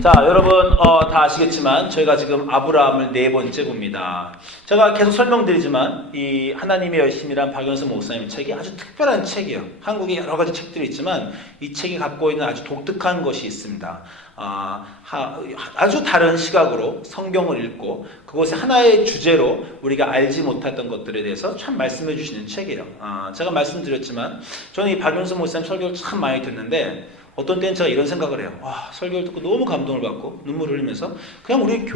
자, 여러분 다 아시겠지만 저희가 지금 아브라함을 네 번째 봅니다. 제가 계속 설명드리지만 이 하나님의 열심이란 박연수 목사님 책이 아주 특별한 책이에요. 한국에 여러 가지 책들이 있지만 이 책이 갖고 있는 아주 독특한 것이 있습니다. 아주 다른 시각으로 성경을 읽고 그것의 하나의 주제로 우리가 알지 못했던 것들에 대해서 참 말씀해 주시는 책이에요. 제가 말씀드렸지만 저는 이 박연수 목사님 설교를 참 많이 듣는데 어떤 때는 제가 이런 생각을 해요. 와, 설교를 듣고 너무 감동을 받고 눈물을 흘리면서 그냥 우리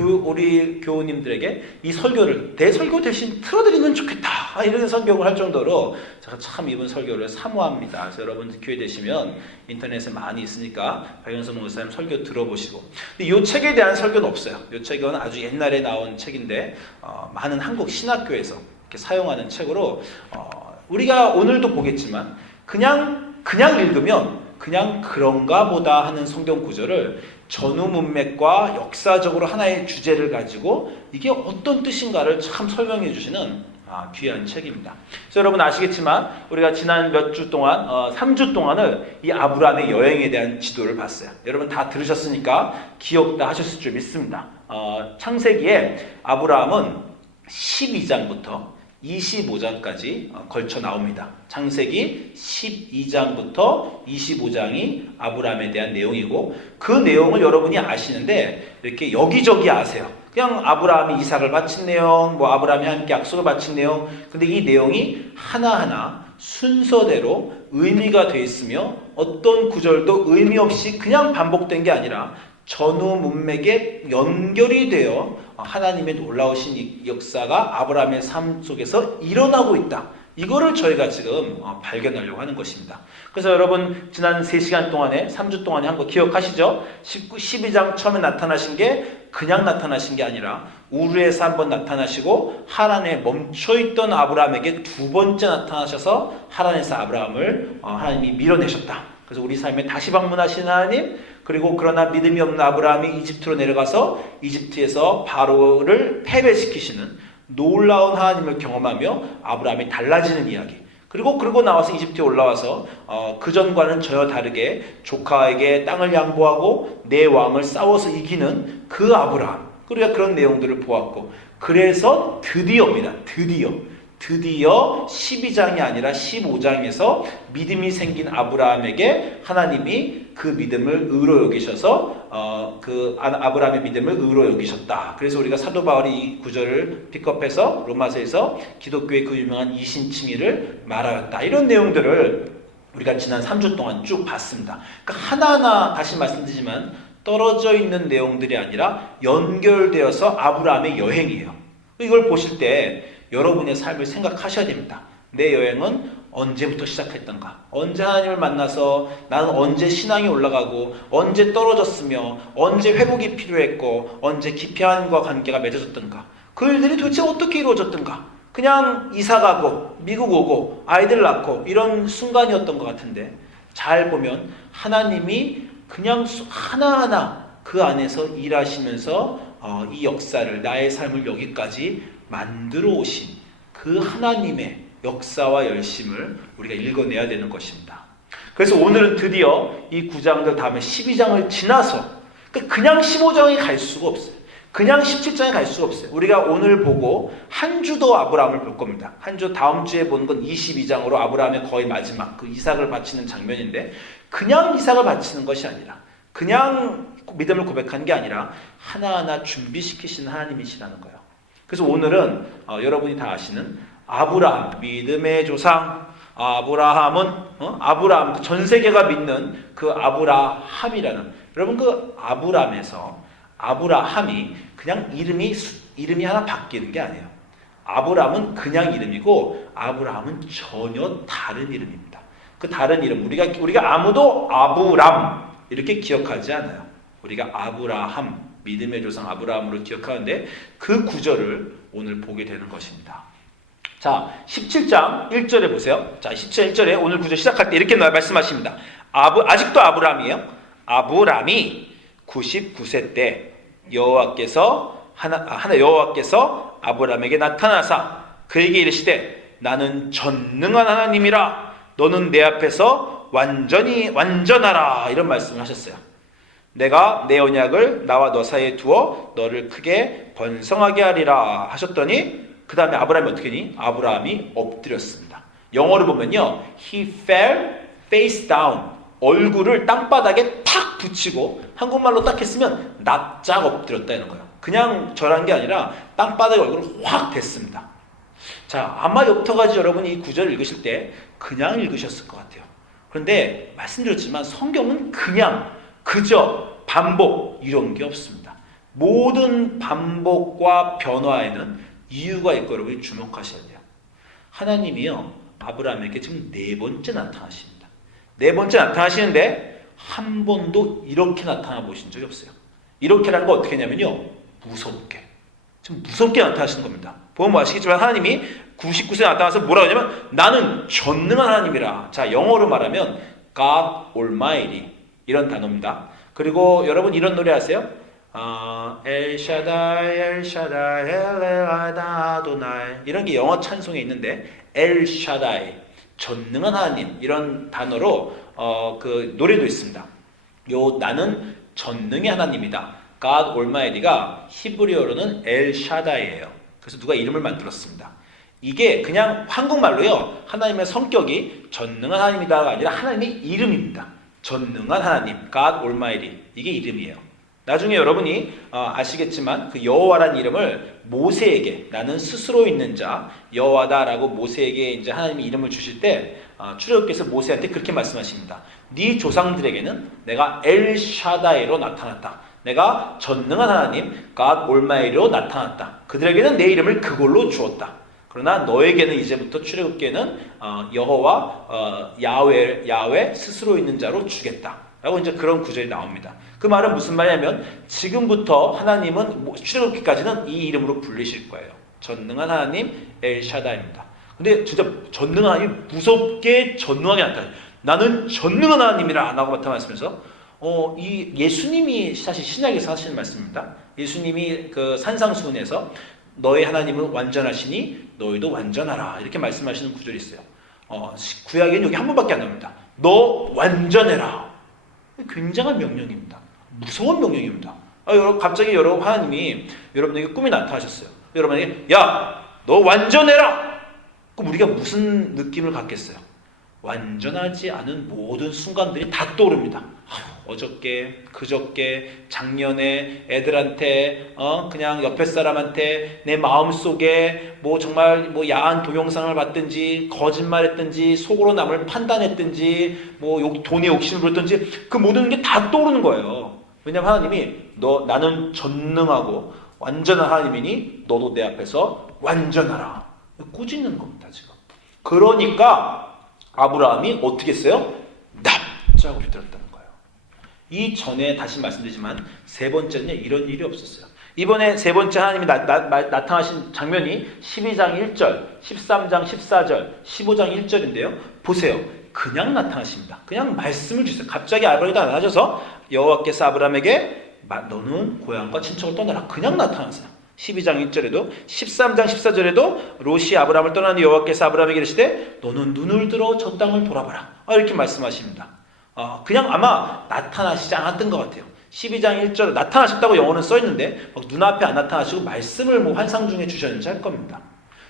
교우님들에게 이 설교를 내 설교 대신 틀어드리면 좋겠다, 이런 설교를 할 정도로 제가 참 이번 설교를 사모합니다. 그래서 여러분 기회 되시면 인터넷에 많이 있으니까 박연수 목사님 설교 들어보시고. 근데 이 책에 대한 설교는 없어요. 이 책은 아주 옛날에 나온 책인데 많은 한국 신학교에서 이렇게 사용하는 책으로 우리가 오늘도 보겠지만 그냥 읽으면 그냥 그런가 보다 하는 성경 구절을 전후 문맥과 역사적으로 하나의 주제를 가지고 이게 어떤 뜻인가를 참 설명해 주시는 귀한 책입니다. 그래서 여러분 아시겠지만 우리가 지난 몇 주 동안 3주 동안을 이 아브라함의 여행에 대한 지도를 봤어요. 여러분 다 들으셨으니까 기억 다 하셨을 줄 믿습니다. 창세기에 아브라함은 12장부터 25장까지 걸쳐 나옵니다. 창세기 12장부터 25장이 아브라함에 대한 내용이고 그 내용을 여러분이 아시는데 이렇게 여기저기 아세요. 그냥 아브라함이 이삭을 바친 내용, 아브라함이 함께 약속을 바친 내용. 근데 이 내용이 하나하나 순서대로 의미가 되어 있으며 어떤 구절도 의미 없이 그냥 반복된 게 아니라 전후 문맥에 연결이 되어 하나님의 놀라우신 역사가 아브라함의 삶 속에서 일어나고 있다. 이거를 저희가 지금 발견하려고 하는 것입니다. 그래서 여러분 지난 3시간 동안에 3주 동안에 한 거 기억하시죠? 12장 처음에 나타나신 게 그냥 나타나신 게 아니라 우르에서 한번 나타나시고 하란에 멈춰있던 아브라함에게 두 번째 나타나셔서 하란에서 아브라함을 하나님이 밀어내셨다. 그래서 우리 삶에 다시 방문하신 하나님, 그리고 그러나 믿음이 없는 아브라함이 이집트로 내려가서 이집트에서 바로를 패배시키시는 놀라운 하나님을 경험하며 아브라함이 달라지는 이야기. 그리고 나와서 이집트에 올라와서 그전과는 전혀 다르게 조카에게 땅을 양보하고 내 왕을 싸워서 이기는 그 아브라함. 우리가 그런 내용들을 보았고, 그래서 드디어입니다. 드디어 12장이 아니라 15장에서 믿음이 생긴 아브라함에게 하나님이 그 믿음을 의로 여기셔서 그 아브라함의 믿음을 의로 여기셨다. 그래서 우리가 사도 바울이 이 구절을 픽업해서 로마서에서 기독교의 그 유명한 이신칭의를 말하였다. 이런 내용들을 우리가 지난 3주 동안 쭉 봤습니다. 그러니까 하나하나 다시 말씀드리지만 떨어져 있는 내용들이 아니라 연결되어서 아브라함의 여행이에요. 이걸 보실 때 여러분의 삶을 생각하셔야 됩니다. 내 여행은 언제부터 시작했던가? 언제 하나님을 만나서 나는 언제 신앙이 올라가고 언제 떨어졌으며 언제 회복이 필요했고 언제 깊이 하나님과 관계가 맺어졌던가? 그 일들이 도대체 어떻게 이루어졌던가? 그냥 이사 가고 미국 오고 아이들 낳고 이런 순간이었던 것 같은데 잘 보면 하나님이 그냥 하나하나 그 안에서 일하시면서 이 역사를 나의 삶을 여기까지 만들어 오신 그 하나님의 역사와 열심을 우리가 읽어내야 되는 것입니다. 그래서 오늘은 드디어 이 9장들 다음에 12장을 지나서 그냥 15장에 갈 수가 없어요. 그냥 17장에 갈 수가 없어요. 우리가 오늘 보고 한 주 더 아브라함을 볼 겁니다. 한 주 다음 주에 보는 건 22장으로 아브라함의 거의 마지막 그 이삭을 바치는 장면인데 그냥 이삭을 바치는 것이 아니라 그냥 믿음을 고백한 게 아니라 하나하나 준비시키시는 하나님이시라는 거예요. 그래서 오늘은 여러분이 다 아시는 아브라함, 믿음의 조상 아브라함은 아브라함, 전 세계가 믿는 그 아브라함이라는, 여러분 그 아브라함에서 아브라함이 그냥 이름이 하나 바뀌는 게 아니에요. 아브라함은 그냥 이름이고 아브라함은 전혀 다른 이름입니다. 그 다른 이름 우리가 아무도 아브람 이렇게 기억하지 않아요. 우리가 아브라함, 믿음의 조상 아브라함으로 기억하는데 그 구절을 오늘 보게 되는 것입니다. 자, 17장 1절에 보세요. 자, 17장 1절에 오늘 구절 시작할 때 이렇게 말씀하십니다. 아직도 아브라함이에요. 아브라함이 99세 때 여호와께서 아브라함에게 나타나사 그에게 이르시되 나는 전능한 하나님이라 너는 내 앞에서 완전하라 이런 말씀을 하셨어요. 내가 내 언약을 나와 너 사이에 두어 너를 크게 번성하게 하리라 하셨더니 그 다음에 아브라함이 어떻게 했니? 아브라함이 엎드렸습니다. 영어로 보면요. He fell face down. 얼굴을 땅바닥에 탁 붙이고 한국말로 딱 했으면 납작 엎드렸다는 거예요. 그냥 절한 게 아니라 땅바닥에 얼굴을 확 댔습니다. 자, 아마 여태까지 여러분이 이 구절을 읽으실 때 그냥 읽으셨을 것 같아요. 그런데 말씀드렸지만 성경은 그냥, 그저, 반복 이런 게 없습니다. 모든 반복과 변화에는 이유가 있고 여러분이 주목하셔야 돼요. 하나님이요, 아브라함에게 지금 네 번째 나타나십니다. 네 번째 나타나시는데 한 번도 이렇게 나타나 보신 적이 없어요. 이렇게라는 거 어떻게 했냐면요, 무섭게. 좀 무섭게 나타나시는 겁니다. 보면 뭐 아시겠지만 하나님이 99세에 나타나서 뭐라고 하냐면 나는 전능한 하나님이라. 자, 영어로 말하면 God Almighty 이런 단어입니다. 그리고 여러분 이런 노래 아세요? 엘샤다이 엘샤다이 엘레라다 아도나이 이런 게 영어 찬송에 있는데 엘샤다이 전능한 하나님 이런 단어로 그 노래도 있습니다. 요 나는 전능의 하나님이다. God Almighty가 히브리어로는 엘샤다이예요. 그래서 누가 이름을 만들었습니다. 이게 그냥 한국말로요. 하나님의 성격이 전능한 하나님이다가 아니라 하나님의 이름입니다. 전능한 하나님, God Almighty 이게 이름이에요. 나중에 여러분이 아시겠지만 그 여호와라는 이름을 모세에게 나는 스스로 있는 자 여호와다라고 모세에게 이제 하나님이 이름을 주실 때 출애굽기에서 모세한테 그렇게 말씀하십니다. 네 조상들에게는 내가 엘샤다이로 나타났다. 내가 전능한 하나님 God Almighty로 나타났다. 그들에게는 내 이름을 그걸로 주었다. 그러나 너에게는 이제부터 출애굽기에는 여호와 야훼 스스로 있는 자로 주겠다. 라고 이제 그런 구절이 나옵니다. 그 말은 무슨 말이냐면 지금부터 하나님은 출애굽기까지는 이 이름으로 불리실 거예요. 전능한 하나님 엘샤다입니다. 근데 진짜 전능한 하나님 무섭게 전능하게 나타나요. 나는 전능한 하나님이라 라고 나타나면서 이 예수님이 사실 신약에서 하시는 말씀입니다. 예수님이 그 산상수훈에서 너희 하나님은 완전하시니 너희도 완전하라 이렇게 말씀하시는 구절이 있어요. 구약에는 여기 한 번밖에 안 나옵니다. 너 완전해라. 굉장한 명령입니다. 무서운 명령입니다. 갑자기 여러분 하나님이 여러분에게 꿈이 나타나셨어요. 여러분에게 야, 너 완전해라. 그럼 우리가 무슨 느낌을 갖겠어요? 완전하지 않은 모든 순간들이 다 떠오릅니다. 어저께, 그저께, 작년에 애들한테, 그냥 옆에 사람한테 내 마음속에 뭐 정말 뭐 야한 동영상을 봤든지, 거짓말했든지, 속으로 남을 판단했든지, 뭐 돈에 욕심을 부렸든지 그 모든 게 다 떠오르는 거예요. 왜냐하면 하나님이 나는 전능하고 완전한 하나님이니 너도 내 앞에서 완전하라. 꾸짖는 겁니다, 지금. 그러니까 아브라함이 어떻게 했어요? 납작 엎드렸다는 거예요. 이 전에 다시 말씀드리지만 세 번째는 이런 일이 없었어요. 이번에 세 번째 하나님이 나타나신 장면이 12장 1절, 13장 14절, 15장 1절인데요. 보세요. 그냥 나타나십니다. 그냥 말씀을 주세요. 갑자기 아브라함이 나타나셔서 여호와께서 아브라함에게 너는 고향과 친척을 떠나라. 그냥 나타나세요. 12장 1절에도 13장 14절에도 롯이 아브라함을 떠나는 여호와께서 아브라함에게 이르시되 너는 눈을 들어 저 땅을 돌아봐라. 이렇게 말씀하십니다. 그냥 아마 나타나시지 않았던 것 같아요. 12장 1절 나타나셨다고 영어는 써있는데 눈앞에 안 나타나시고 말씀을 뭐 환상 중에 주셨는지 할 겁니다.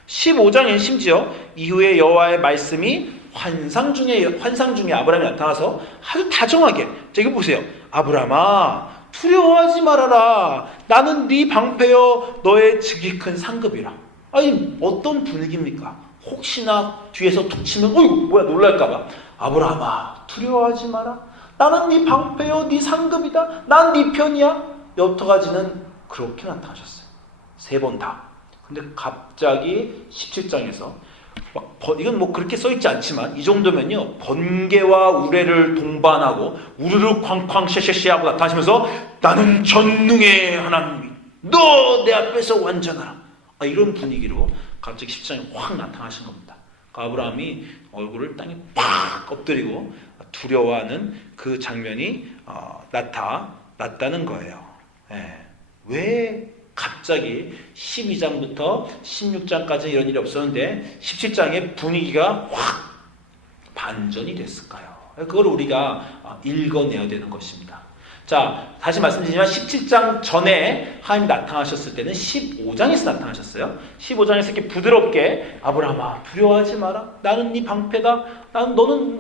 15장엔 심지어 이후에 여호와의 말씀이 환상 중에 아브라함이 나타나서 아주 다정하게 자 이거 보세요. 아브라함아 두려워하지 말아라. 나는 네 방패여 너의 즉이 큰 상급이라. 아니 어떤 분위기입니까? 혹시나 뒤에서 툭 치면 어이구 뭐야 놀랄까봐. 아브라함아 두려워하지 마라. 나는 네 방패여 네 상급이다. 난 네 편이야. 여태까지는 그렇게 나타나셨어요. 세 번 다. 근데 갑자기 17장에서 이건 뭐 그렇게 써있지 않지만 이 정도면요 번개와 우레를 동반하고 우르르 쾅쾅 쉐쉐쉐 하고 나타나시면서 나는 전능의 하나님이 너 내 앞에서 완전하라. 이런 분위기로 갑자기 10장에 확 나타나신 겁니다. 아브라함이 얼굴을 땅에 팍 엎드리고 두려워하는 그 장면이 나타났다는 거예요. 왜 갑자기 12장부터 16장까지 이런 일이 없었는데 17장의 분위기가 확 반전이 됐을까요? 그걸 우리가 읽어내야 되는 것입니다. 자, 다시 말씀드리지만 17장 전에 하나님이 나타나셨을 때는 15장에서 나타나셨어요. 15장에서 이렇게 부드럽게 아브라함아 두려워하지 마라. 나는 네 방패다. 너는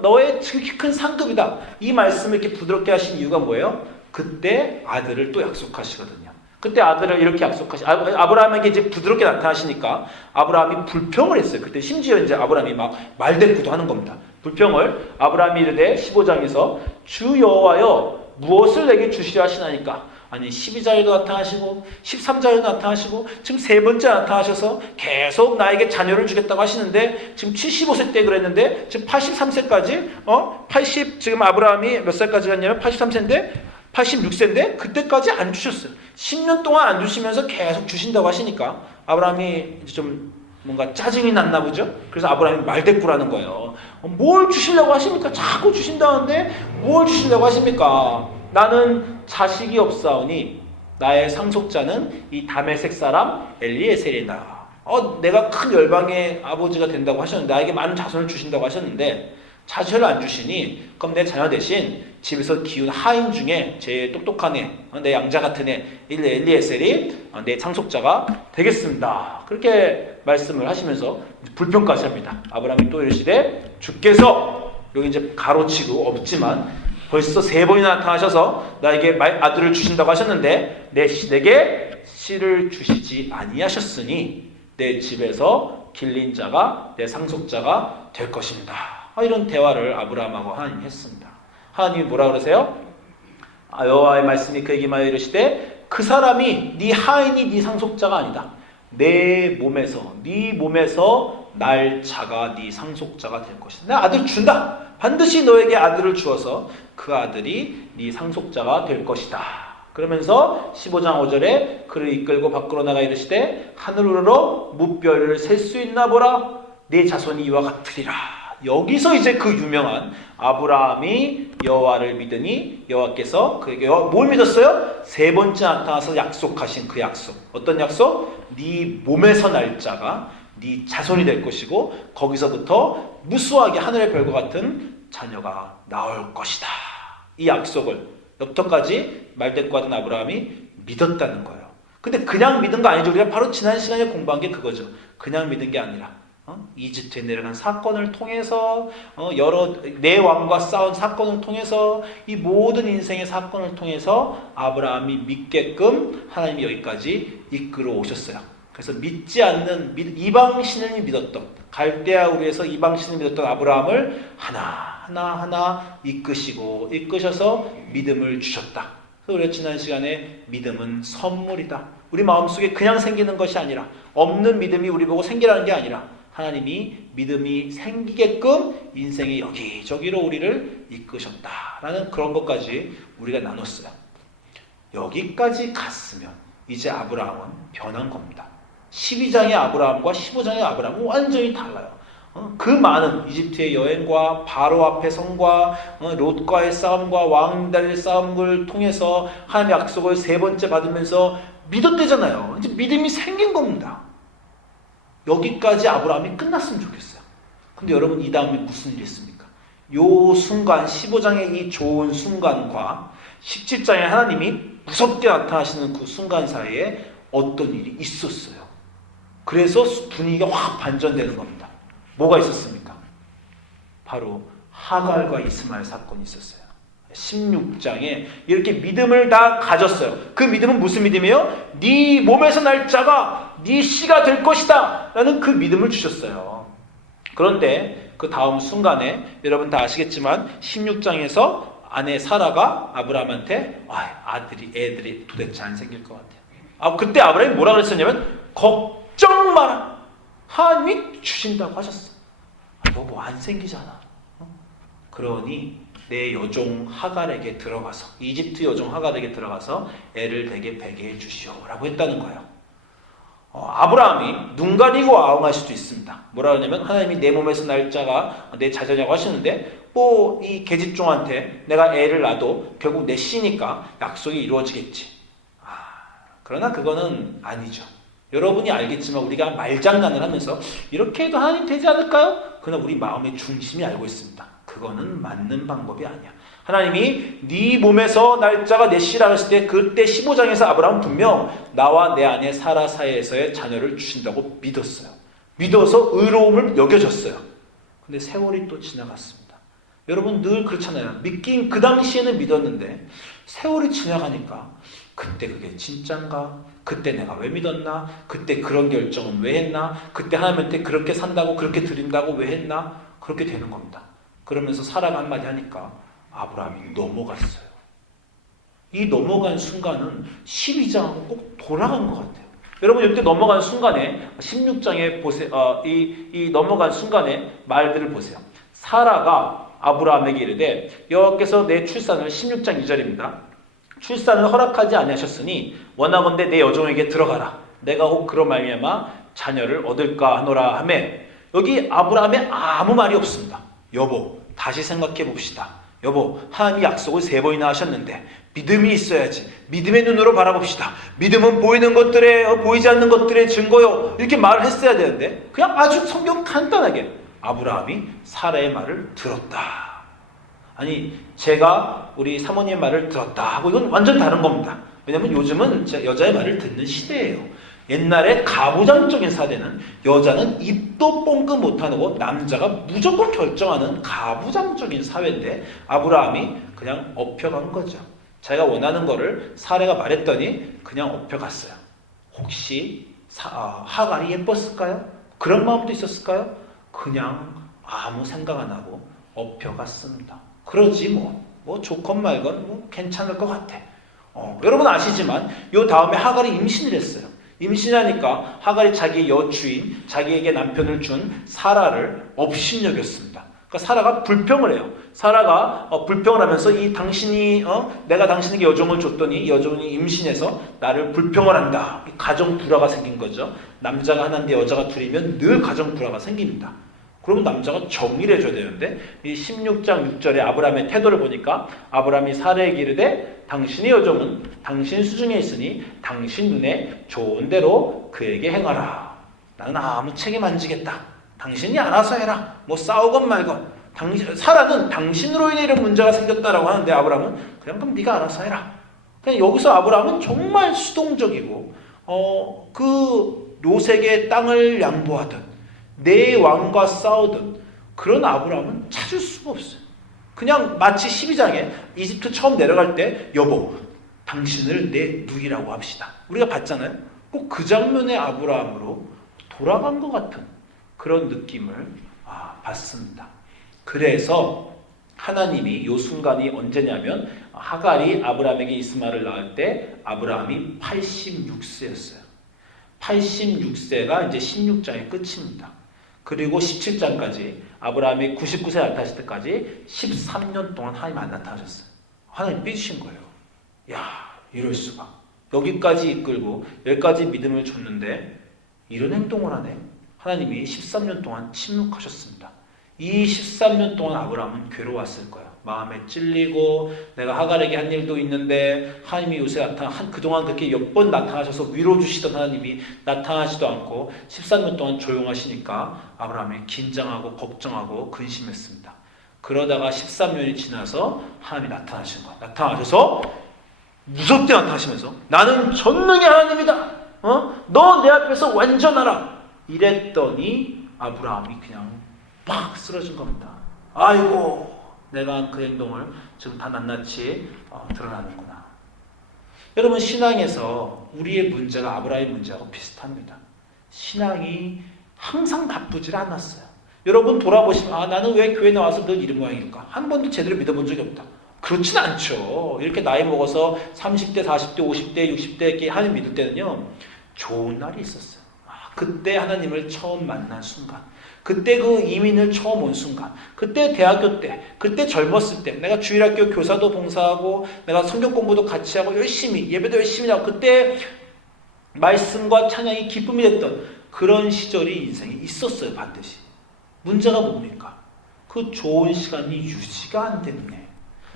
너의 지극히 큰 상급이다. 이 말씀을 이렇게 부드럽게 하신 이유가 뭐예요? 그때 아들을 또 약속하시거든요. 그때 아들을 이렇게 아브라함에게 이제 부드럽게 나타나시니까 아브라함이 불평을 했어요. 그때 심지어 이제 아브라함이 막 말대꾸도 하는 겁니다. 불평을 아브라함이 이르되 15장에서 주 여호와여 무엇을 내게 주시려 하시나니까 아니 12장에도 나타나시고 13장에도 나타나시고 지금 세 번째 나타나셔서 계속 나에게 자녀를 주겠다고 하시는데 지금 75세 때 그랬는데 지금 83세까지 80 지금 아브라함이 몇 살까지 갔냐면 83세인데 86세인데 그때까지 안 주셨어요. 10년 동안 안 주시면서 계속 주신다고 하시니까 아브라함이 이제 좀 뭔가 짜증이 났나 보죠. 그래서 아브라함이 말대꾸라는 거예요. 뭘 주시려고 하십니까? 자꾸 주신다는데 뭘 주시려고 하십니까? 나는 자식이 없사오니 나의 상속자는 이 다메섹 사람 엘리에셀이다. 내가 큰 열방의 아버지가 된다고 하셨는데 나에게 많은 자손을 주신다고 하셨는데 자녀를 안 주시니 그럼 내 자녀 대신 집에서 키운 하인 중에 제일 똑똑한 애, 내 양자 같은 애 엘리에셀이 내 상속자가 되겠습니다. 그렇게 말씀을 하시면서 불평까지 합니다. 아브라함이 또 이르시되 주께서 여기 이제 가로치고 없지만 벌써 세 번이나 나타나셔서 나에게 아들을 주신다고 하셨는데 내게 씨를 주시지 아니하셨으니 내 집에서 길린 자가 내 상속자가 될 것입니다. 이런 대화를 아브라함하고 하나님이 했습니다. 하나님이 뭐라 그러세요? 여호와의 말씀이 그에게 말하여 이르시되 그 사람이 네 하인이 네 상속자가 아니다. 내 몸에서 네 몸에서 날 자가 네 상속자가 될 것이다. 내가 아들 준다. 반드시 너에게 아들을 주어서 그 아들이 네 상속자가 될 것이다. 그러면서 15장 5절에 그를 이끌고 밖으로 나가 이르시되 하늘으로 무별을 셀 수 있나 보라. 네 자손이 이와 같으리라. 여기서 이제 그 유명한 아브라함이 여호와를 믿으니 여호와께서 그에게 뭘 믿었어요? 세 번째 나타나서 약속하신 그 약속. 어떤 약속? 네 몸에서 날 자가 네 자손이 될 것이고 거기서부터 무수하게 하늘의 별과 같은 자녀가 나올 것이다. 이 약속을 여태까지 말대꾸하던 아브라함이 믿었다는 거예요. 근데 그냥 믿은 거 아니죠. 우리가 바로 지난 시간에 공부한 게 그거죠. 그냥 믿은 게 아니라 이집트에 내려간 사건을 통해서 여러 네 왕과 싸운 사건을 통해서 이 모든 인생의 사건을 통해서 아브라함이 믿게끔 하나님이 여기까지 이끌어 오셨어요. 그래서 믿지 않는 이방신을 믿었던 갈대아 우리에서 이방신을 믿었던 아브라함을 하나하나 이끄셔서 믿음을 주셨다. 그래서 우리가 지난 시간에 믿음은 선물이다. 우리 마음속에 그냥 생기는 것이 아니라 없는 믿음이 우리 보고 생기라는 게 아니라 하나님이 믿음이 생기게끔 인생의 여기저기로 우리를 이끄셨다라는 그런 것까지 우리가 나눴어요. 여기까지 갔으면 이제 아브라함은 변한 겁니다. 12장의 아브라함과 15장의 아브라함은 완전히 달라요. 그 많은 이집트의 여행과 바로 앞의 성과 롯과의 싸움과 왕들의 싸움을 통해서 하나님의 약속을 세 번째 받으면서 믿었대잖아요. 이제 믿음이 생긴 겁니다. 여기까지 아브라함이 끝났으면 좋겠어요. 근데 여러분 이 다음에 무슨 일이 있습니까? 요 순간 15장의 이 좋은 순간과 17장에 하나님이 무섭게 나타나시는 그 순간 사이에 어떤 일이 있었어요. 그래서 분위기가 확 반전되는 겁니다. 뭐가 있었습니까? 바로 하갈과 이스마엘 사건이 있었어요. 16장에 이렇게 믿음을 다 가졌어요. 그 믿음은 무슨 믿음이에요? 네 몸에서 날 자가 네 씨가 될 것이다 라는 그 믿음을 주셨어요. 그런데 그 다음 순간에 여러분 다 아시겠지만 16장에서 아내 사라가 아브라함한테 애들이 도대체 안 생길 것 같아요. 그때 아브라함이 뭐라 그랬었냐면 걱정 마라. 하나님이 주신다고 하셨어. 너 뭐 안 생기잖아. 그러니 내 여종 하갈에게 들어가서 이집트 여종 하갈에게 들어가서 애를 되게 베게 해주시오라고 했다는 거예요. 아브라함이 눈 가리고 아웅할 수도 있습니다. 뭐라 그러냐면 하나님이 내 몸에서 날 자가 내 자녀냐고 하시는데 이 계집종한테 내가 애를 낳아도 결국 내 씨니까 약속이 이루어지겠지. 그러나 그거는 아니죠. 여러분이 알겠지만 우리가 말장난을 하면서 이렇게 해도 하나님 되지 않을까요? 그러나 우리 마음의 중심이 알고 있습니다. 그거는 맞는 방법이 아니야. 하나님이 네 몸에서 날짜가 넷이라 했을 때 그때 15장에서 아브라함은 분명 나와 내 아내 사라 사이에서의 자녀를 주신다고 믿었어요. 믿어서 의로움을 여겨졌어요. 근데 세월이 또 지나갔습니다. 여러분 늘 그렇잖아요. 믿긴 그 당시에는 믿었는데 세월이 지나가니까 그때 그게 진짠가? 그때 내가 왜 믿었나? 그때 그런 결정은 왜 했나? 그때 하나님한테 그렇게 산다고 그렇게 드린다고 왜 했나? 그렇게 되는 겁니다. 그러면서 사라가 한마디 하니까 아브라함이 넘어갔어요. 이 넘어간 순간은 12장하고 꼭 돌아간 것 같아요. 여러분 이때 넘어간 순간에 16장에 보세요. 이 넘어간 순간에 말들을 보세요. 사라가 아브라함에게 이르되 여호와께서 내 출산을 16장 2절입니다. 출산을 허락하지 아니하셨으니 원하건대 내 여종에게 들어가라. 내가 혹 그런 말미암아 자녀를 얻을까 하노라 하매 여기 아브라함에 아무 말이 없습니다. 여보 다시 생각해 봅시다. 여보 하나님이 약속을 3번이나 하셨는데 믿음이 있어야지. 믿음의 눈으로 바라봅시다. 믿음은 보이는 것들에 보이지 않는 것들의 증거요. 이렇게 말을 했어야 되는데 그냥 아주 성경 간단하게 아브라함이 사라의 말을 들었다. 아니 제가 우리 사모님의 말을 들었다 하고 이건 완전 다른 겁니다. 왜냐하면 요즘은 여자의 말을 듣는 시대예요. 옛날에 가부장적인 사대는 여자는 입도 뻥끗 못하고 남자가 무조건 결정하는 가부장적인 사회인데 아브라함이 그냥 업혀간 거죠. 자기가 원하는 거를 사례가 말했더니 그냥 업혀갔어요. 혹시 하갈이 예뻤을까요? 그런 마음도 있었을까요? 그냥 아무 생각 안 하고 업혀갔습니다. 그러지 뭐 좋건 말건 뭐 괜찮을 것 같아. 여러분 아시지만 요 다음에 하갈이 임신을 했어요. 임신하니까 하갈이 자기 여주인, 자기에게 남편을 준 사라를 업신여겼습니다. 그러니까 사라가 불평을 해요. 사라가 불평을 하면서 이 당신이 내가 당신에게 여종을 줬더니 여종이 임신해서 나를 불평을 한다. 가정 불화가 생긴 거죠. 남자가 하나인데 여자가 둘이면 늘 가정 불화가 생깁니다. 그러면 남자가 정의를 해줘야 되는데 이 16장 6절에 아브라함의 태도를 보니까 아브라함이 사라에게 이르되 당신의 여종은 당신 수중에 있으니 당신 눈에 좋은 대로 그에게 행하라. 나는 아무 책임 안 지겠다. 당신이 알아서 해라. 뭐 싸우건 말건. 사라는 당신으로 인해 이런 문제가 생겼다라고 하는데 아브라함은 그럼 네가 알아서 해라. 그냥 여기서 아브라함은 정말 수동적이고 그 료색의 땅을 양보하든 내 왕과 싸우든 그런 아브라함은 찾을 수가 없어요. 그냥 마치 12장에 이집트 처음 내려갈 때 여보 당신을 내 누이라고 합시다. 우리가 봤잖아요. 꼭 그 장면의 아브라함으로 돌아간 것 같은 그런 느낌을 받습니다. 그래서 하나님이 이 순간이 언제냐면 하갈이 아브라함에게 이스마엘을 낳을 때 아브라함이 86세였어요. 86세가 이제 16장의 끝입니다. 그리고 17장까지 아브라함이 99세 나타나실 때까지 13년 동안 하나님 안 나타나셨어요. 하나님 삐지신 거예요. 야, 이럴 수가. 여기까지 이끌고 여기까지 믿음을 줬는데 이런 행동을 하네. 하나님이 13년 동안 침묵하셨습니다. 이 13년 동안 아브라함은 괴로웠을 거예요. 마음에 찔리고 내가 하갈에게 한 일도 있는데 하나님이 요새 그동안 그렇게 몇 번 나타나셔서 위로 주시던 하나님이 나타나지도 않고 13년 동안 조용하시니까 아브라함이 긴장하고 걱정하고 근심했습니다. 그러다가 13년이 지나서 하나님이 나타나신 거예요. 나타나셔서 무섭게 나타나시면서 나는 전능의 하나님이다. 너 내 앞에서 완전하라. 이랬더니 아브라함이 그냥 막 쓰러진 겁니다. 아이고 내가 한 그 행동을 지금 다 낱낱이 드러나는구나. 여러분 신앙에서 우리의 문제가 아브라함의 문제하고 비슷합니다. 신앙이 항상 나쁘질 않았어요. 여러분 돌아보시면 나는 왜 교회 나와서 늘 이런 모양일까? 한 번도 제대로 믿어본 적이 없다. 그렇진 않죠. 이렇게 나이 먹어서 30대, 40대, 50대, 60대 이렇게 하나님 믿을 때는요. 좋은 날이 있었어요. 그때 하나님을 처음 만난 순간. 그때 그 이민을 처음 온 순간, 그때 대학교 때, 그때 젊었을 때, 내가 주일학교 교사도 봉사하고, 내가 성경 공부도 같이 하고, 열심히, 예배도 열심히 하고, 그때 말씀과 찬양이 기쁨이 됐던 그런 시절이 인생에 있었어요, 반드시. 문제가 뭡니까? 그 좋은 시간이 유지가 안 됐네.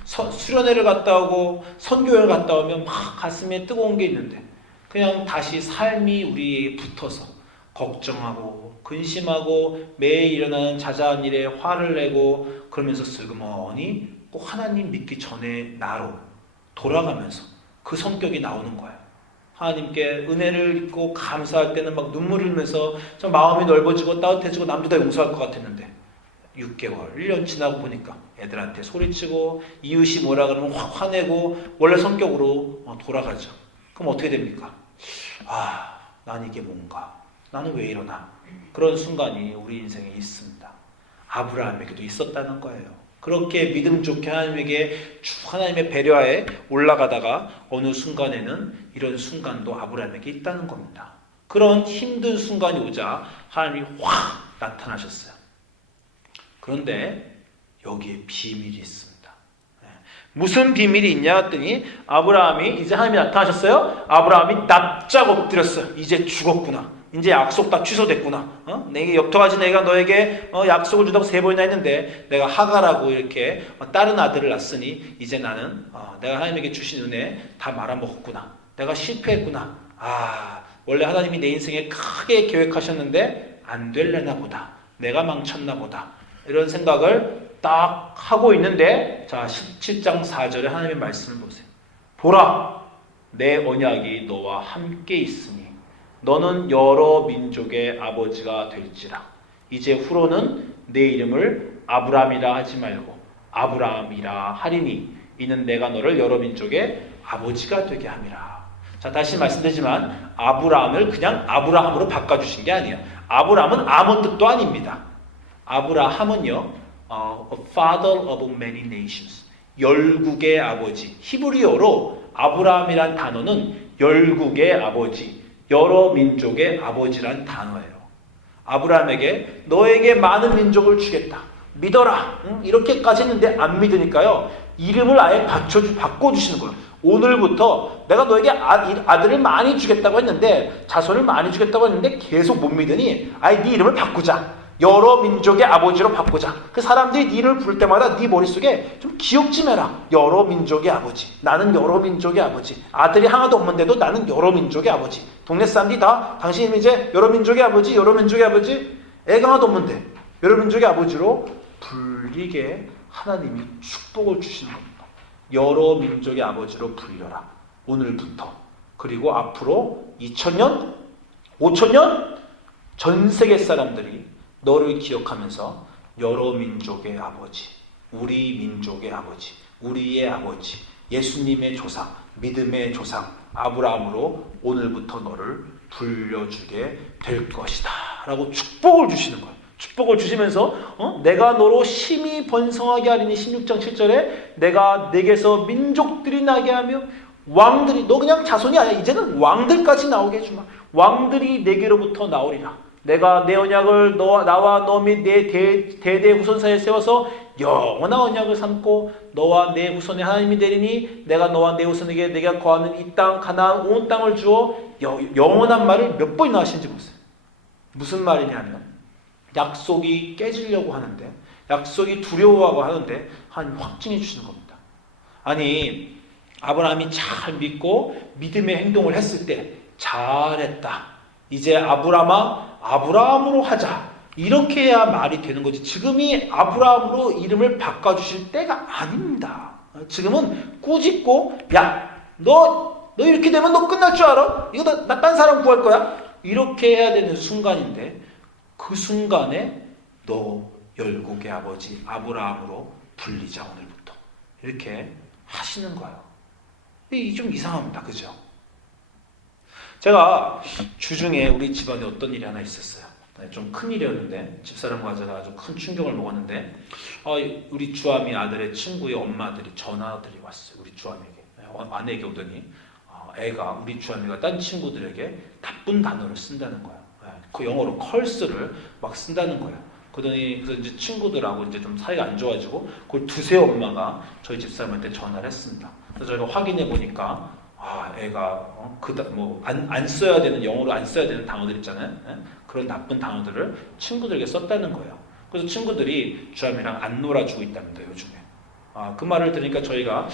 수련회를 갔다 오고, 선교회를 갔다 오면 막 가슴에 뜨거운 게 있는데, 그냥 다시 삶이 우리에 붙어서, 걱정하고 근심하고 매일 일어나는 자잘한 일에 화를 내고 그러면서 슬그머니 꼭 하나님 믿기 전에 나로 돌아가면서 그 성격이 나오는 거예요. 하나님께 은혜를 입고 감사할 때는 막 눈물을 흘리면서 참 마음이 넓어지고 따뜻해지고 남도 다 용서할 것 같았는데 6개월, 1년 지나고 보니까 애들한테 소리치고 이웃이 뭐라 그러면 확 화내고 원래 성격으로 돌아가죠. 그럼 어떻게 됩니까? 난 이게 뭔가? 나는 왜 이러나? 그런 순간이 우리 인생에 있습니다. 아브라함에게도 있었다는 거예요. 그렇게 믿음 좋게 하나님에게 하나님의 배려하에 올라가다가 어느 순간에는 이런 순간도 아브라함에게 있다는 겁니다. 그런 힘든 순간이 오자 하나님이 확 나타나셨어요. 그런데 여기에 비밀이 있습니다. 무슨 비밀이 있냐 했더니 아브라함이 이제 하나님이 나타나셨어요. 아브라함이 납작 엎드렸어요. 이제 죽었구나. 이제 약속 다 취소됐구나. 내게 여태까지 내가 너에게 약속을 준다고 3번이나 했는데 내가 하가라고 이렇게 다른 아들을 낳았으니 이제 나는 내가 하나님에게 주신 은혜 다 말아먹었구나. 내가 실패했구나. 원래 하나님이 내 인생에 크게 계획하셨는데 안 될래나 보다. 내가 망쳤나 보다. 이런 생각을 딱 하고 있는데 자 17장 4절에 하나님의 말씀을 보세요. 보라 내 언약이 너와 함께 있으니 너는 여러 민족의 아버지가 될지라. 이제 후로는 내 이름을 아브람이라 하지 말고 아브라함이라 하리니 이는 내가 너를 여러 민족의 아버지가 되게 함이라. 자 다시 말씀드리지만 아브라함을 그냥 아브라함으로 바꿔주신 게 아니에요. 아브라함은 아무 뜻도 아닙니다. 아브라함은요 a father of many nations, 열국의 아버지. 히브리어로 아브라함이란 단어는 열국의 아버지, 여러 민족의 아버지란 단어예요. 아브라함에게 너에게 많은 민족을 주겠다. 믿어라. 이렇게까지 했는데 안 믿으니까요. 이름을 아예 바꿔주시는 거예요. 오늘부터 내가 너에게 아들을 많이 주겠다고 했는데 자손을 많이 주겠다고 했는데 계속 못 믿으니 아예 네 이름을 바꾸자. 여러 민족의 아버지로 바꾸자. 그 사람들이 네 이름을 부를 때마다 네 머릿속에 좀 기억 좀 해라. 여러 민족의 아버지. 나는 여러 민족의 아버지. 아들이 하나도 없는데도 나는 여러 민족의 아버지. 동네 사람들이 다 당신이 이제 여러 민족의 아버지, 여러 민족의 아버지. 애가 하나도 없는데 여러 민족의 아버지로 불리게 하나님이 축복을 주시는 겁니다. 여러 민족의 아버지로 불려라. 오늘부터. 그리고 앞으로 2000년, 5000년 전 세계 사람들이 너를 기억하면서 여러 민족의 아버지, 우리 민족의 아버지, 우리의 아버지, 예수님의 조상, 믿음의 조상 아브라함으로 오늘부터 너를 불려주게 될 것이다 라고 축복을 주시는 거예요. 축복을 주시면서 내가 너로 심히 번성하게 하리니 16장 7절에 내가 내게서 민족들이 나게 하며 왕들이, 너 그냥 자손이 아니야. 이제는 왕들까지 나오게 해주마. 왕들이 내게로부터 나오리라. 내가 내 언약을 나와 너 및 내 대대 후손 사이에 세워서 영원한 언약을 삼고 너와 내 후손의 하나님이 되리니 내가 너와 내 후손에게 내가 거하는 이 땅 가나안 온 땅을 주어 영원한 말을 몇 번이나 하시는지 보세요. 무슨 말이냐면 약속이 깨지려고 하는데, 약속이 두려워하고 하는데 하나님 확증해 주시는 겁니다. 아니 아브라함이 잘 믿고 믿음의 행동을 했을 때 잘했다. 이제 아브라함으로 하자. 이렇게 해야 말이 되는 거지. 지금이 아브라함으로 이름을 바꿔주실 때가 아닙니다. 지금은 꾸짖고 너 이렇게 되면 너 끝날 줄 알아? 이거 나 딴 사람 구할 거야? 이렇게 해야 되는 순간인데 그 순간에 너 열국의 아버지 아브라함으로 불리자 오늘부터. 이렇게 하시는 거예요. 이게 좀 이상합니다. 그죠? 제가 주중에 우리 집안에 어떤 일이 하나 있었어요. 좀 큰 일이었는데 집사람과 제가 아주 큰 충격을 먹었는데 우리 주아미 아들의 친구의 엄마들이 전화들이 왔어요. 우리 주아미에게 아내에게 오더니 애가 우리 주아미가 딴 친구들에게 나쁜 단어를 쓴다는 거예요. 그 영어로 컬스를 막 쓴다는 거예요. 그러더니 그래서 이제 친구들하고 이제 좀 사이가 안 좋아지고 그걸 두세 엄마가 저희 집사람한테 전화를 했습니다. 그래서 저희가 확인해 보니까 애가 안 써야 되는, 영어로 안 써야 되는 단어들 있잖아요. 그런 나쁜 단어들을 친구들에게 썼다는 거예요. 그래서 친구들이 주함이랑 안 놀아주고 있답니다. 요즘에. 그 말을 들으니까 저희가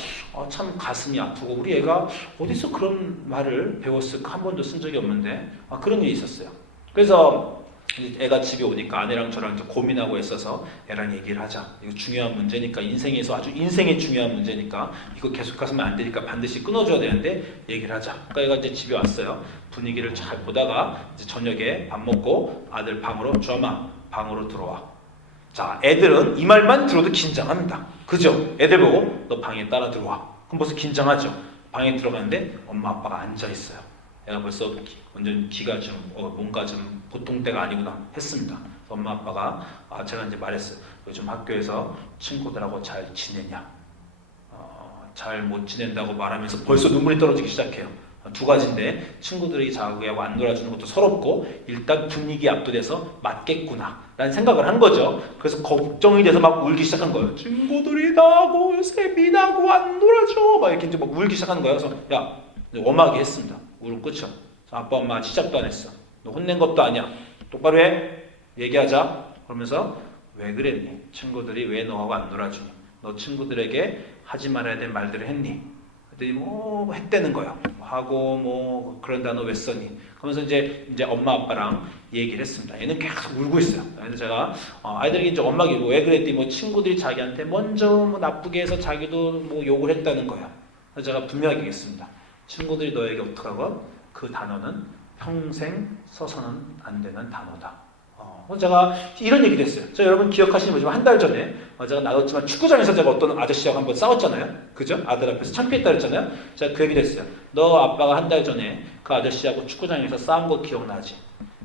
참 가슴이 아프고 우리 애가 어디서 그런 말을 배웠을까 한 번도 쓴 적이 없는데 그런 일이 있었어요. 그래서 이제 애가 집에 오니까 아내랑 저랑 이제 고민하고 있어서 애랑 얘기를 하자. 이거 중요한 문제니까, 인생에서 아주 인생의 중요한 문제니까 이거 계속 가서면 안 되니까 반드시 끊어줘야 되는데 얘기를 하자. 그러니까 애가 이제 집에 왔어요. 분위기를 잘 보다가 이제 저녁에 밥 먹고 아들 방으로, 주엄마 방으로 들어와. 자, 애들은 이 말만 들어도 긴장합니다. 그죠? 애들 보고 너 방에 따라 들어와. 그럼 벌써 긴장하죠. 방에 들어갔는데 엄마 아빠가 앉아 있어요. 애가 벌써 완전 기가 좀 뭔가 좀 보통 때가 아니구나 했습니다. 엄마 아빠가 제가 이제 말했어요. 요즘 학교에서 친구들하고 잘 지내냐? 잘 못 지낸다고 말하면서 벌써 눈물이 떨어지기 시작해요. 두 가지인데 친구들이 자기하고 안 놀아주는 것도 서럽고 일단 분위기에 압도돼서 맞겠구나 라는 생각을 한 거죠. 그래서 걱정이 돼서 막 울기 시작한 거예요. 친구들이 나하고 요새 미나고 안 놀아줘 막 이렇게 이제 막 울기 시작하는 거예요. 그래서 야, 엄하게 했습니다. 울음 끝이야. 아빠 엄마 시작도 안 했어. 너 혼낸 것도 아니야. 똑바로 해. 얘기하자. 그러면서 왜 그랬니? 친구들이 왜 너하고 안 놀아주니? 너 친구들에게 하지 말아야 될 말들을 했니? 그랬더니 뭐 했다는 거야. 하고 뭐 그런 단어 왜 썼니? 그러면서 이제 엄마 아빠랑 얘기를 했습니다. 얘는 계속 울고 있어요. 그래서 제가 아이들에게 이제 엄마가 왜 그랬더니 뭐 친구들이 자기한테 먼저 뭐 나쁘게 해서 자기도 뭐 욕을 했다는 거야. 그래서 제가 분명하게 얘기했습니다. 친구들이 너에게 어떻게 하건 그 단어는 평생 써서는 안 되는 단어다. 제가 이런 얘기도 했어요. 저 여러분 기억하시는 거지만 한 달 전에 제가 나눴지만 축구장에서 제가 어떤 아저씨하고 한번 싸웠잖아요. 그죠? 아들 앞에서 창피했다 그랬잖아요. 제가 그 얘기도 했어요. 너 아빠가 한 달 전에 그 아저씨하고 축구장에서 싸운 거 기억나지?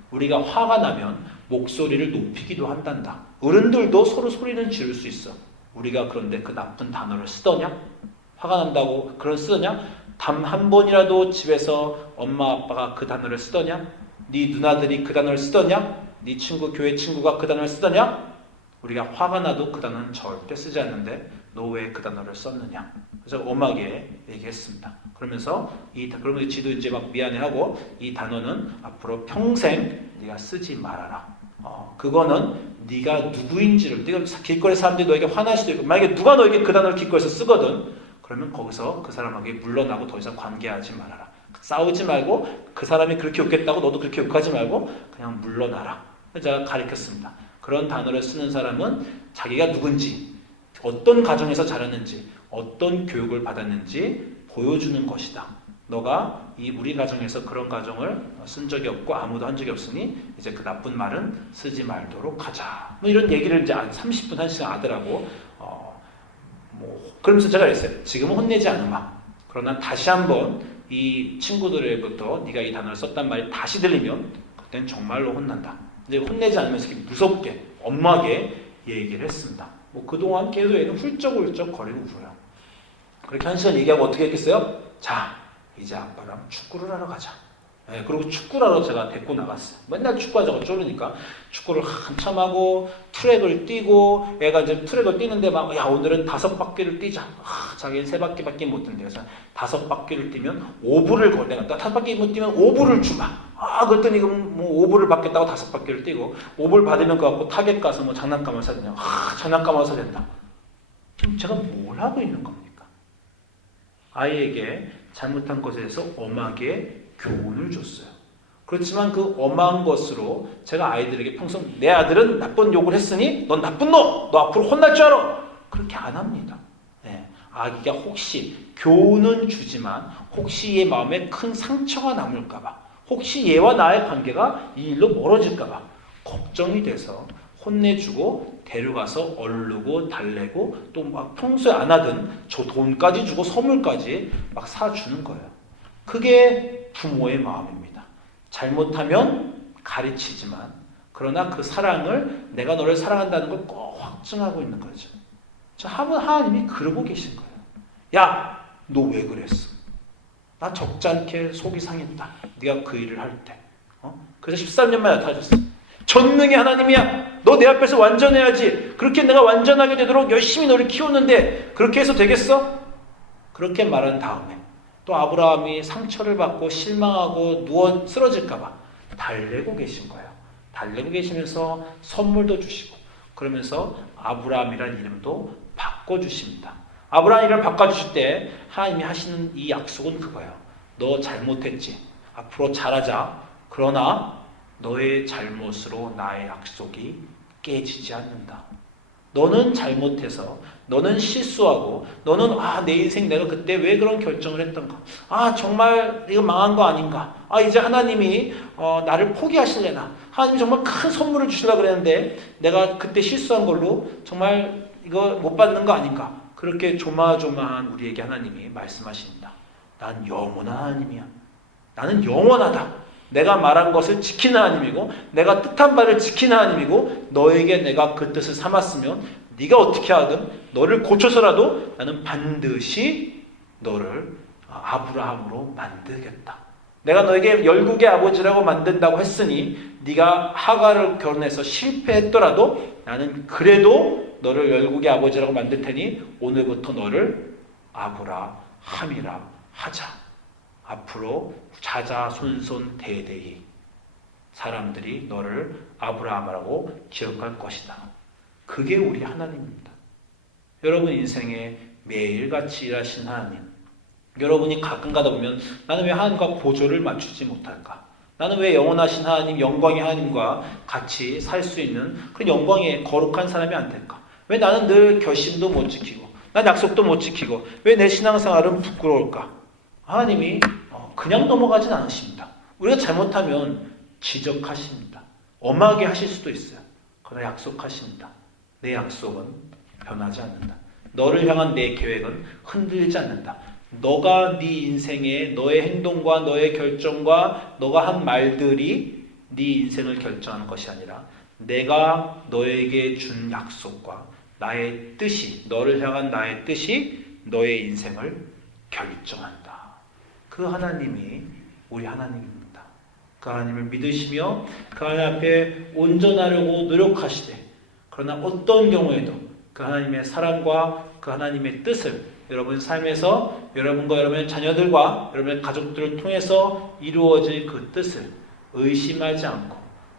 우리가 화가 나면 목소리를 높이기도 한단다. 어른들도 서로 소리는 지를 수 있어. 우리가 그런데 그 나쁜 단어를 쓰더냐? 화가 난다고 그런 쓰더냐? 단 한 번이라도 집에서 엄마 아빠가 그 단어를 쓰더냐? 네 누나들이 그 단어를 쓰더냐? 네 친구 교회 친구가 그 단어를 쓰더냐? 우리가 화가 나도 그 단어는 절대 쓰지 않는데 너 왜 그 단어를 썼느냐? 그래서 엄하게 얘기했습니다. 그러면서 그러면 지도 이제 막 미안해하고 이 단어는 앞으로 평생 네가 쓰지 말아라. 그거는 네가 누구인지를 네가 길거리 사람들이 너에게 화날 수도 있고 만약에 누가 너에게 그 단어를 길거리에서 쓰거든 그러면 거기서 그 사람에게 물러나고 더 이상 관계하지 말아라. 싸우지 말고 그 사람이 그렇게 욕했다고 너도 그렇게 욕하지 말고 그냥 물러나라. 제가 가르쳤습니다. 그런 단어를 쓰는 사람은 자기가 누군지 어떤 가정에서 자랐는지 어떤 교육을 받았는지 보여주는 것이다. 너가 우리 가정에서 그런 가정을 쓴 적이 없고 아무도 한 적이 없으니 이제 그 나쁜 말은 쓰지 말도록 하자. 뭐 이런 얘기를 이제 30분 1시간 아들하고 그러면서 제가 그랬어요. 지금은 혼내지 않으마. 그러나 다시 한번 이 친구들로부터 네가 이 단어를 썼단 말이 다시 들리면 그땐 정말로 혼난다. 이제 혼내지 않으면서 이렇게 무섭게 엄하게 얘기를 했습니다. 뭐 그동안 계속 얘는 훌쩍훌쩍 거리고 울어요. 그렇게 1시간 얘기하고 어떻게 했겠어요? 자, 이제 아빠랑 축구를 하러 가자. 네, 그리고 축구를 하러 제가 데리고 나갔어요. 맨날 축구하자고 쪼르니까 축구를 한참 하고 트랙을 뛰고 애가 이제 트랙을 뛰는데 막 야 오늘은 5바퀴를 뛰자. 자기는 3바퀴밖에 못 뛴대. 그래서 5바퀴를 뛰면 5불을 걸. 내가 5바퀴 못 뛰면 5불을 주마. 그랬더니 뭐 5불을 받겠다고 5바퀴를 뛰고 5불 받으면 그거 갖고 타겟 가서 뭐 장난감을 사느냐. 장난감을 사야 된다. 지금 제가 뭘 하고 있는 겁니까? 아이에게 잘못한 것에 대해서 엄하게 교훈을 줬어요. 그렇지만 그 엄한 것으로 제가 아이들에게 평생 내 아들은 나쁜 욕을 했으니 넌 나쁜 놈! 너 앞으로 혼날 줄 알아! 그렇게 안 합니다. 네. 아기가 혹시 교훈은 주지만 혹시 얘 마음에 큰 상처가 남을까봐 혹시 얘와 나의 관계가 이 일로 멀어질까봐 걱정이 돼서 혼내주고 데려가서 얼르고 달래고 또 막 평소에 안 하던 저 돈까지 주고 선물까지 막 사주는 거예요. 그게 부모의 마음입니다. 잘못하면 가르치지만 그러나 그 사랑을 내가 너를 사랑한다는 걸 꼭 확증하고 있는 거죠. 하나님이 그러고 계신 거예요. 야, 너 왜 그랬어? 나 적잖게 속이 상했다. 네가 그 일을 할 때. 그래서 13년 만에 나타나셨어. 전능의 하나님이야. 너 내 앞에서 완전해야지. 그렇게 내가 완전하게 되도록 열심히 너를 키웠는데 그렇게 해서 되겠어? 그렇게 말한 다음에 또 아브라함이 상처를 받고 실망하고 누워 쓰러질까봐 달래고 계신 거예요. 달래고 계시면서 선물도 주시고 그러면서 아브라함이라는 이름도 바꿔주십니다. 아브라함 이름을 바꿔주실 때 하나님이 하시는 이 약속은 그거예요. 너 잘못했지. 앞으로 잘하자. 그러나 너의 잘못으로 나의 약속이 깨지지 않는다. 너는 잘못해서, 너는 실수하고, 너는 내 인생 내가 그때 왜 그런 결정을 했던가? 정말 이거 망한 거 아닌가? 이제 하나님이 나를 포기하실래나? 하나님 정말 큰 선물을 주시려고 그랬는데 내가 그때 실수한 걸로 정말 이거 못 받는 거 아닌가? 그렇게 조마조마한 우리에게 하나님이 말씀하십니다. 난 영원한 하나님이야. 나는 영원하다. 내가 말한 것을 지키는 하나님이고 내가 뜻한 바를 지키는 하나님이고 너에게 내가 그 뜻을 삼았으면 네가 어떻게 하든 너를 고쳐서라도 나는 반드시 너를 아브라함으로 만들겠다. 내가 너에게 열국의 아버지라고 만든다고 했으니 네가 하갈을 결혼해서 실패했더라도 나는 그래도 너를 열국의 아버지라고 만들 테니 오늘부터 너를 아브라함이라 하자. 앞으로 자자손손 대대히 사람들이 너를 아브라함이라고 기억할 것이다. 그게 우리 하나님입니다. 여러분 인생에 매일같이 일하신 하나님, 여러분이 가끔 가다 보면 나는 왜 하나님과 보조를 맞추지 못할까? 나는 왜 영원하신 하나님, 영광의 하나님과 같이 살 수 있는 그런 영광의 거룩한 사람이 안 될까? 왜 나는 늘 결심도 못 지키고 난 약속도 못 지키고 왜 내 신앙생활은 부끄러울까? 하나님이 그냥 넘어가진 않으십니다. 우리가 잘못하면 지적하십니다. 엄하게 하실 수도 있어요. 그러나 약속하십니다. 내 약속은 변하지 않는다. 너를 향한 내 계획은 흔들리지 않는다. 너가 네 인생에 너의 행동과 너의 결정과 너가 한 말들이 네 인생을 결정하는 것이 아니라 내가 너에게 준 약속과 나의 뜻이, 너를 향한 나의 뜻이 너의 인생을 결정한다. 그 하나님이 우리 하나님입니다. 그 하나님을 믿으시며 그 하나님 앞에 온전하려고 노력하시되 그러나 어떤 경우에도 그 하나님의 사랑과 그 하나님의 뜻을 여러분 삶에서 여러분과 여러분의 자녀들과 여러분의 가족들을 통해서 이루어질 그 뜻을 의심하지 않고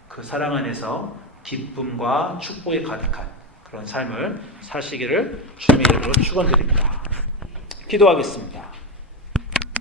그 사랑 안에서 기쁨과 축복에 가득한 그런 삶을 사시기를 주님의 이름으로 축원드립니다. 기도하겠습니다.